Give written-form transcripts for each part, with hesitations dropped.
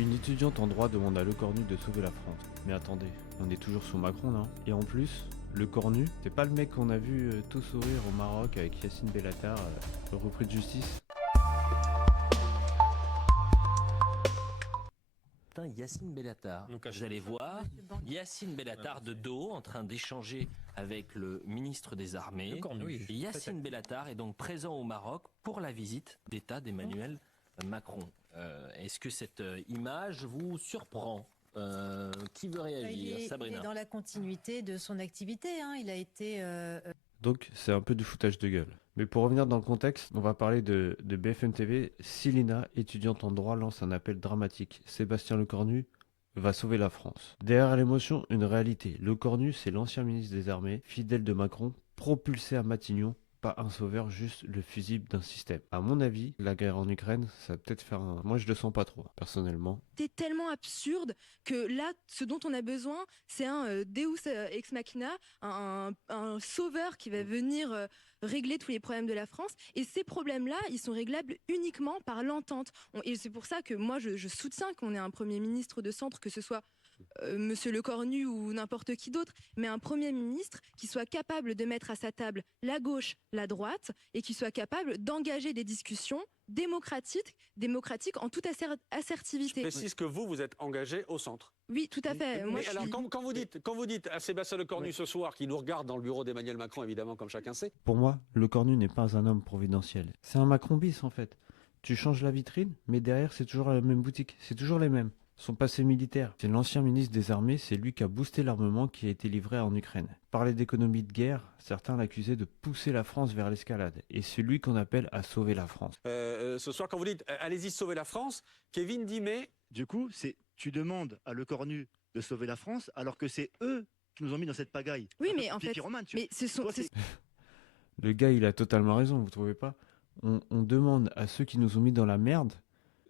Une étudiante en droit demande à Le Cornu de sauver la France. Mais attendez, on est toujours sous Macron, non? Et en plus, Le Cornu, c'est pas le mec qu'on a vu tout sourire au Maroc avec Yacine Bellatar, repris de justice? Yacine Bellatar. Vous allez voir Yacine Bellatar de dos en train d'échanger avec le ministre des Armées. Et Yacine Bellatar est donc présent au Maroc pour la visite d'État d'Emmanuel Macron. Est-ce que cette image vous surprend? Qui veut réagir? Sabrina. Il est dans la continuité de son activité. Hein. Il a été... Donc c'est un peu du foutage de gueule. Mais pour revenir dans le contexte, on va parler de BFM TV. Silina, étudiante en droit, lance un appel dramatique. Sébastien Lecornu va sauver la France. Derrière l'émotion, une réalité. Lecornu, c'est l'ancien ministre des Armées, fidèle de Macron, propulsé à Matignon. Pas un sauveur, juste le fusible d'un système. À mon avis, la guerre en Ukraine, ça va peut-être faire un... Moi, je le sens pas trop, personnellement. C'est tellement absurde que là, ce dont on a besoin, c'est un Deus ex machina, un sauveur qui va venir régler tous les problèmes de la France. Et ces problèmes-là, ils sont réglables uniquement par l'entente. Et c'est pour ça que moi, je soutiens qu'on ait un Premier ministre de centre, que ce soit Monsieur Lecornu ou n'importe qui d'autre, mais un Premier ministre qui soit capable de mettre à sa table la gauche, la droite, et qui soit capable d'engager des discussions démocratiques en toute assertivité. Je précise que vous êtes engagé au centre. Oui, tout à fait. Moi, alors, quand vous dites à Sébastien Lecornu ce soir, qui nous regarde dans le bureau d'Emmanuel Macron, évidemment, comme chacun sait. Pour moi, Lecornu n'est pas un homme providentiel. C'est un Macron bis, en fait. Tu changes la vitrine, mais derrière, c'est toujours la même boutique. C'est toujours les mêmes. Son passé militaire, c'est l'ancien ministre des Armées, c'est lui qui a boosté l'armement qui a été livré en Ukraine. Parler d'économie de guerre, certains l'accusaient de pousser la France vers l'escalade. Et c'est lui qu'on appelle à sauver la France. Ce soir, quand vous dites « allez-y, sauver la France », Kevin dit « mais… » Du coup, tu demandes à Lecornu de sauver la France, alors que c'est eux qui nous ont mis dans cette pagaille. Oui, mais en fait, mais ce sont... Le gars, il a totalement raison, vous trouvez pas? On demande à ceux qui nous ont mis dans la merde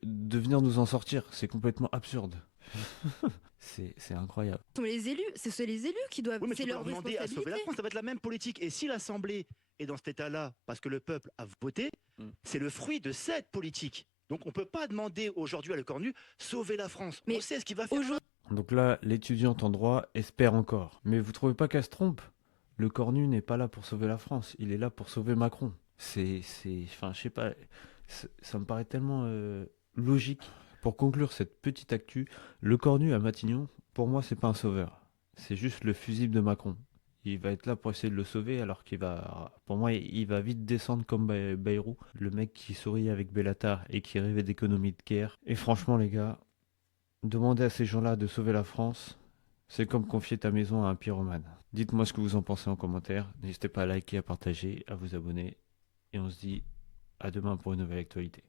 de venir nous en sortir. C'est complètement absurde. C'est incroyable. Ce sont les élus qui doivent... Oui, mais c'est leur demander à sauver la France, ça va être la même politique. Et si l'Assemblée est dans cet état-là, parce que le peuple a voté, c'est le fruit de cette politique. Donc on ne peut pas demander aujourd'hui à Lecornu sauver la France. Mais on sait ce qu'il va faire. Donc là, l'étudiante en droit espère encore. Mais vous trouvez pas qu'elle se trompe? Lecornu n'est pas là pour sauver la France, il est là pour sauver Macron. Enfin, je sais pas, ça me paraît tellement logique. Pour conclure cette petite actu, Lecornu à Matignon, pour moi, c'est pas un sauveur. C'est juste le fusible de Macron. Il va être là pour essayer de le sauver, alors pour moi, il va vite descendre comme Bayrou, le mec qui sourit avec Bellatar et qui rêvait d'économie de guerre. Et franchement, les gars, demander à ces gens-là de sauver la France, c'est comme confier ta maison à un pyromane. Dites-moi ce que vous en pensez en commentaire. N'hésitez pas à liker, à partager, à vous abonner. Et on se dit à demain pour une nouvelle actualité.